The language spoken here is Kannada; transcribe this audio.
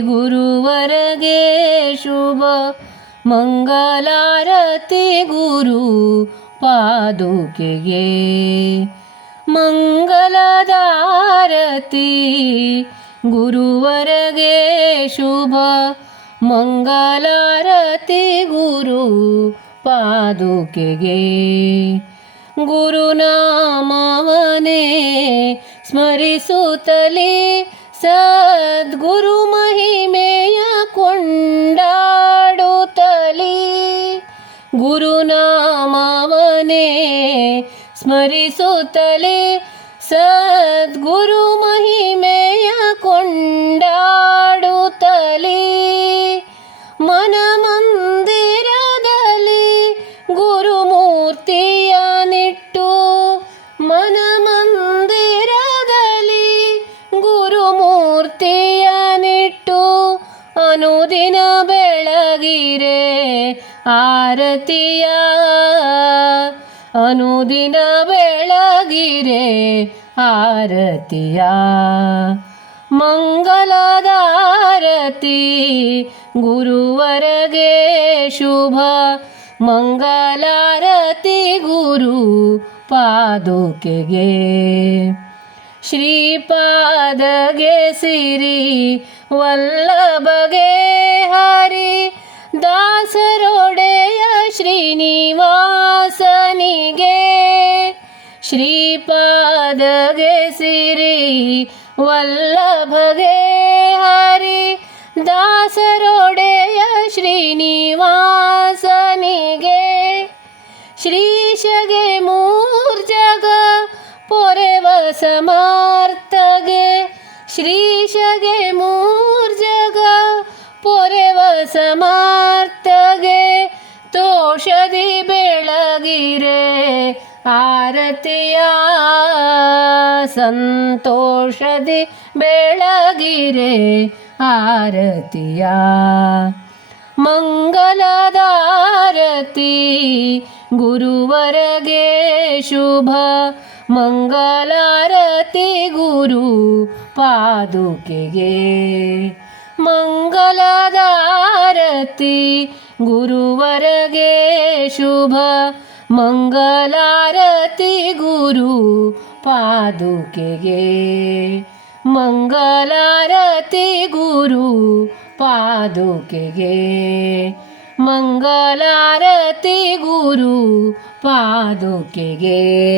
ಗುರುವರಗೆ ಶುಭ ಮಂಗಲಾರತಿ ಗುರು ಪಾದುಕೆಗೆ ಮಂಗಲದಾರತಿ ಗುರುವರಗೆ ಶುಭ ಮಂಗಲಾರತಿ ಗುರು ಪಾದುಕೆಗೆ ಗುರುನಾಮವನೇ ಸ್ಮರಿಸುತ್ತಲೇ ಸದ್ಗುರು ಮಹಿಮೆಯ ಕೊಂಡಾಡುತ್ತಲೇ ಗುರುನಾಮವನೇ ಸ್ಮರಿಸುತ್ತಲೇ ಸದ್ಗುರು ಮಹಿಮೆಯ ಕೊಂಡಾಡುತ್ತಲೇ ಮನ ಅನುದಿನ ಬೆಳಗಿರೆ ಆರತಿಯ. ಅನುದಿನ ಬೆಳಗಿರೆ ಆರತಿಯ. ಮಂಗಲದಾರತಿ ಗುರುವರಗೆ ಶುಭ. ಮಂಗಲಾರತಿ ಗುರು ಪಾದುಕೆಗೆ. ಶ್ರೀಪಾದಗೆ ಸಿರಿ ವಲ್ಲಭಗೆ ಹರಿ ದಾಸರೊಡೆಯ ಶ್ರೀನಿವಾಸನಿಗೆ ಶ್ರೀಪಾದಗೆ ಸಿರಿ ವಲ್ಲಭಗೆ ಹರಿ ದಾಸರೊಡೆಯ ಶ್ರೀನಿವಾಸನಿಗೆ ಶ್ರೀಶಗೆ ಸಮರ್ಥಗೆ ಶ್ರೀಶಗೆ ಮೂರ್ಜಗ ಪೊರೆವ ಸಮರ್ಥಗೆ ತೋಷದಿ ಬೆಳಗಿರೆ ಆರತಿಯ ಸಂತೋಷದಿ ಬೆಳಗಿರೆ ಆರತಿಯ ಮಂಗಲದಾರತಿ ಗುರುವರಗೆ ಶುಭ. ಮಂಗಲಾರತಿ ಗುರು ಪಾದುಕೆಗೆ. ಮಂಗಲದಾರತಿ ಗುರುವರಗೆ ಶುಭ. ಮಂಗಲಾರತಿ ಗುರು ಪಾದುಕೆಗೆ. ಮಂಗಲಾರತಿ ಗುರು ಪಾದುಕೆಗೆ. ಮಂಗಲಾರತಿ ಗುರು ಪಾದುಕೆಗೆ.